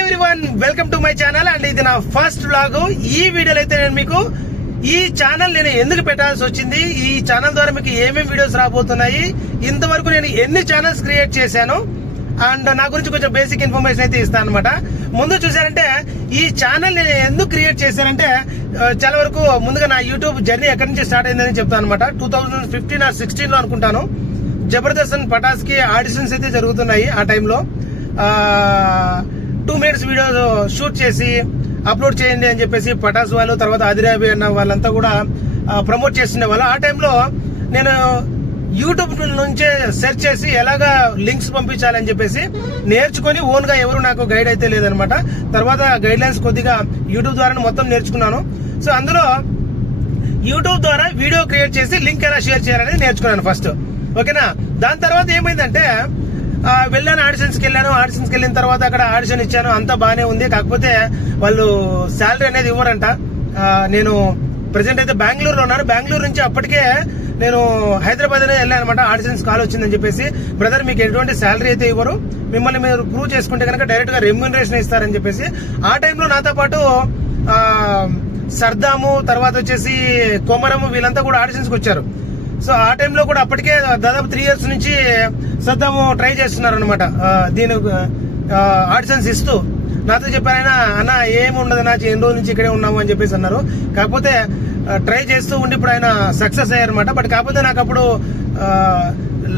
Everyone, welcome to my channel. And ఇది నా first vlog. ఈ వీడియోలో అయితే నేను మీకు ఈ ఛానల్ నేను ఎందుకు పెట్టాల్సి వచ్చింది, ఈ ఛానల్ ద్వారా మీకు ఏమేమి వీడియోస్ రాబోతున్నాయి, ఇంతవరకు నేను ఎన్ని ఛానల్స్ క్రియేట్ చేశాను అండ్ నా గురించి కొంచెం బేసిక్ ఇన్ఫర్మేషన్ అయితే ఇస్తాను అనమాట. ముందు చూసారంటే ఈ ఛానల్ నేను ఎందుకు క్రియేట్ చేశానంటే చాలా వరకు ముందుగా నా యూట్యూబ్ జర్నీ ఎక్కడి నుంచి స్టార్ట్ అయిందని చెప్తాను అనమాట. 2015 or 16 లో అనుకుంటాను జబర్దస్త్ అండ్ పటాస్ కి ఆడిషన్స్ అయితే జరుగుతున్నాయి. ఆ టైంలో 2 minutes వీడియో షూట్ చేసి అప్లోడ్ చేయండి అని చెప్పేసి పటాస్ వాళ్ళు, తర్వాత ఆదిరాబి అన్న వాళ్ళంతా కూడా ప్రమోట్ చేస్తుండే వాళ్ళు. ఆ టైంలో నేను యూట్యూబ్ నుంచే సెర్చ్ చేసి ఎలాగా లింక్స్ పంపించాలని చెప్పేసి నేర్చుకుని ఓన్ గా ఎవరు నాకు గైడ్ అయితే లేదనమాట. తర్వాత గైడ్ లైన్స్ కొద్దిగా యూట్యూబ్ ద్వారా మొత్తం నేర్చుకున్నాను. సో అందులో యూట్యూబ్ ద్వారా వీడియో క్రియేట్ చేసి లింక్ ఎలా షేర్ చేయాలనేది నేర్చుకున్నాను ఫస్ట్. ఓకేనా. దాని తర్వాత ఏమైందంటే వెళ్ళాను, ఆడిషన్స్కి వెళ్ళాను. ఆడిషన్స్కి వెళ్ళిన తర్వాత అక్కడ ఆడిషన్ ఇచ్చాను, అంతా బాగానే ఉంది. కాకపోతే వాళ్ళు శాలరీ అనేది ఇవ్వరంట. నేను ప్రెసెంట్ అయితే బెంగళూరులో ఉన్నాను. బెంగళూరు నుంచి అప్పటికే నేను హైదరాబాద్ అనే వెళ్ళాను అనమాట. ఆడిషన్స్ కాల్ వచ్చిందని చెప్పేసి, బ్రదర్ మీకు ఎటువంటి శాలరీ అయితే ఇవ్వరు, మిమ్మల్ని మీరు ప్రూవ్ చేసుకుంటే కనుక డైరెక్ట్ గా రెమ్యూనరేషన్ ఇస్తారని చెప్పేసి. ఆ టైంలో నాతో పాటు సర్దాము, తర్వాత వచ్చేసి కొమరము, వీళ్ళంతా కూడా ఆడిషన్స్కి వచ్చారు. సో ఆ టైంలో కూడా అప్పటికే దాదాపు 3 years నుంచి సద్దాము ట్రై చేస్తున్నారు అనమాట. దీని ఆడిషన్స్ ఇస్తూ నాతో చెప్పారైనా, అన్న ఏముండదు నా ఎన్ని రోజుల నుంచి ఇక్కడే ఉన్నాము అని చెప్పేసి అన్నారు. కాకపోతే ట్రై చేస్తూ ఉండి ఇప్పుడు ఆయన సక్సెస్ అయ్యారనమాట. బట్ కాకపోతే నాకు అప్పుడు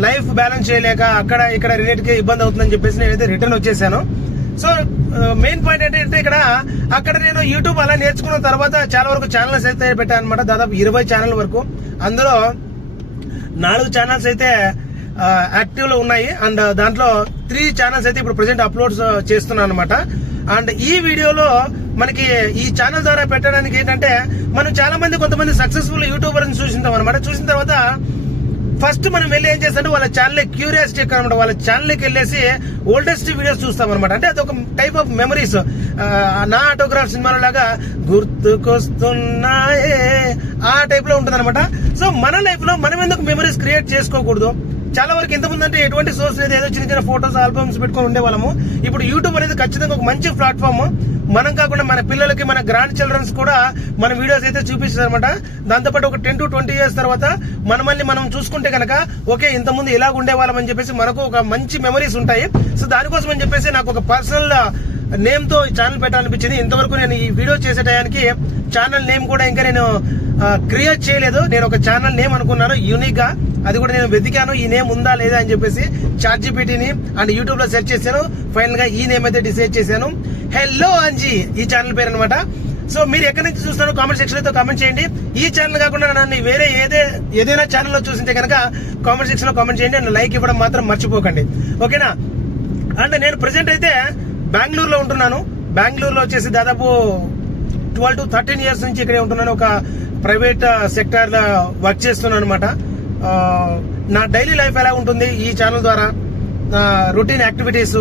లైఫ్ బ్యాలెన్స్ చేయలేక అక్కడ ఇక్కడ రిలేట్ కి ఇబ్బంది అవుతుందని చెప్పేసి నేనైతే రిటర్న్ వచ్చేసాను. సో మెయిన్ పాయింట్ ఏంటంటే అక్కడ నేను యూట్యూబ్ అలా నేర్చుకున్న తర్వాత చాలా వరకు ఛానల్స్ అయితే పెట్టాను అనమాట. దాదాపు 20 ఛానల్ వరకు. అందులో 4 ఛానల్స్ అయితే యాక్టివ్ లో ఉన్నాయి. అండ్ దాంట్లో 3 ఛానల్స్ అయితే ఇప్పుడు ప్రెసెంట్ అప్లోడ్స్ చేస్తున్నాను అనమాట. అండ్ ఈ వీడియోలో మనకి ఈ ఛానల్ ద్వారా పెట్టడానికి ఏంటంటే, మనం చాలా మంది కొంతమంది సక్సెస్ఫుల్ యూట్యూబర్స్ చూసింటాం అనమాట. చూసిన తర్వాత ఫస్ట్ మనం వెళ్ళి ఏం చేస్తామంటే వాళ్ళ ఛానల్ క్యూరియాసిటీ అనమాట. వాళ్ళ ఛానల్కి వెళ్ళేసి ఓల్డెస్ట్ వీడియోస్ చూస్తాం అనమాట. అంటే అదొక టైప్ ఆఫ్ మెమరీస్. నా ఆటోగ్రాఫ్ సినిమాలో లాగా గుర్తుకొస్తున్నాయే ఆ టైప్ లో ఉంటుంది అనమాట. సో మన లైఫ్ లో మనం ఎందుకు మెమరీస్ క్రియేట్ చేసుకోకూడదు? చాలా వరకు ఇంతకుముందు అంటే ఎటువంటి సోర్స్ లేదు, ఏదో చిన్న చిన్న ఫోటోస్ ఆల్బమ్స్ పెట్టుకుని ఉండేవాళ్ళము. ఇప్పుడు యూట్యూబ్ అనేది ఖచ్చితంగా ఒక మంచి ప్లాట్ఫామ్. మనం కాకుండా మన పిల్లలకి, మన గ్రాండ్ చిల్డ్రన్స్ కూడా మన వీడియోస్ అయితే చూపిస్తారు అనమాట. దాంతోపాటు ఒక 10 to 20 years తర్వాత మనల్ని మనం చూసుకుంటే కనుక ఓకే ఇంతకుముందు ఇలాగ ఉండేవాళ్ళం అని చెప్పేసి మనకు ఒక మంచి మెమరీస్ ఉంటాయి. సో దానికోసం అని చెప్పేసి నాకు ఒక పర్సనల్ నేమ్ తో ఛానల్ పెట్టాలనిపించింది. ఇంతవరకు నేను ఈ వీడియో చేసే టయానికి ఛానల్ నేమ్ కూడా ఇంకా నేను క్రియేట్ చేయలేదు. నేను ఒక ఛానల్ నేమ్ అనుకున్నాను యూనిక్ గా, అది కూడా నేను వెతికాను ఈ నేమ్ ఉందా లేదా అని చెప్పేసి ChatGPTని అండ్ యూట్యూబ్ లో సెర్చ్ చేశాను. ఫైనల్ గా ఈ నేమ్ అయితే డిసైడ్ చేశాను, హెల్లో అంజీ ఈ ఛానల్ పేరు అనమాట. సో మీరు ఎక్కడి నుంచి చూస్తారో కామెంట్ సెక్షన్ లో కామెంట్ చేయండి. ఈ ఛానల్ కాకుండా నన్ను వేరే ఏదైనా ఛానల్లో చూసింటే కనుక కామెంట్ సెక్షన్ లో కామెంట్ చేయండి. అండ్ లైక్ ఇవ్వడం మాత్రం మర్చిపోకండి, ఓకేనా. అండ్ నేను ప్రెసెంట్ అయితే బెంగళూరులో ఉంటున్నాను. బెంగళూరులో వచ్చేసి దాదాపు 12 to 13 years నుంచి ఇక్కడే ఉంటున్నాను. ఒక ప్రైవేట్ సెక్టర్ లో వర్క్ చేస్తున్నాను అనమాట. నా డైలీ లైఫ్ ఎలా ఉంటుంది ఈ ఛానల్ ద్వారా, రొటీన్ యాక్టివిటీస్,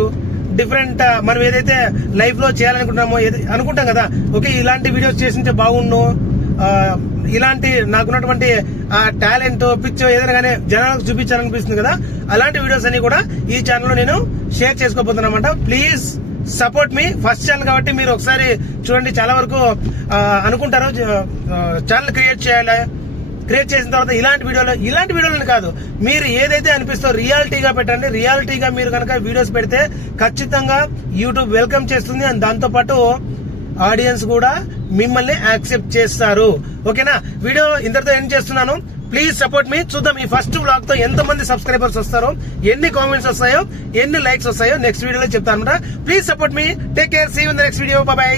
డిఫరెంట్ మనం ఏదైతే లైఫ్ లో చేయాలనుకుంటున్నామో అనుకుంటాం కదా, ఓకే ఇలాంటి వీడియోస్ చేసింటే బాగుండు, ఇలాంటి నాకున్నటువంటి టాలెంట్ పిచ్ ఏదైనా కానీ జనాలకు చూపించాలనిపిస్తుంది కదా, అలాంటి వీడియోస్ అన్ని కూడా ఈ ఛానల్లో నేను షేర్ చేసుకోబోతున్నా అనమాట. Please support me. First channel కాబట్టి మీరు ఒకసారి చూడండి. చాలా వరకు అనుకుంటారు ఛానల్ క్రియేట్ చేసిన తర్వాత ఇలాంటి వీడియోలను కాదు, మీరు ఏదైతే అనిపిస్తో రియాలిటీగా పెట్టండి. రియాలిటీగా మీరు కనుక వీడియోస్ పెడితే ఖచ్చితంగా యూట్యూబ్ వెల్కమ్ చేస్తుంది. అండ్ దాంతో పాటు ఆడియన్స్ కూడా మిమ్మల్ని యాక్సెప్ట్ చేస్తారు, ఓకేనా. వీడియో ఇంతటితో ఎండ్ చేస్తున్నాను. ప్లీజ్ సపోర్ట్ మీ. చూద్దాం ఈ ఫస్ట్ వ్లాగ్ తో ఎంత మంది సబ్స్క్రైబర్స్ వస్తారో, ఎన్ని కామెంట్స్ వస్తాయో, ఎన్ని లైక్స్ వస్తాయో నెక్స్ట్ వీడియోలో చెప్తాను. Please support me. Take care. See you in the next video. Bye by.